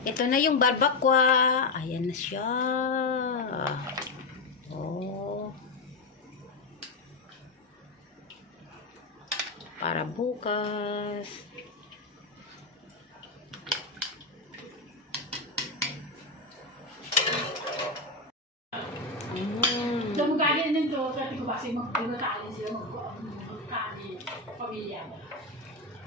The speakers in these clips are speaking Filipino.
Ito na yung barbakwa. Ayan na siya. Oh. Para bukas. Mm. Magkakain din to, kasi ko kasi magkakain sila, magkakain, pamilya.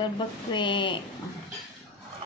Barbakwe.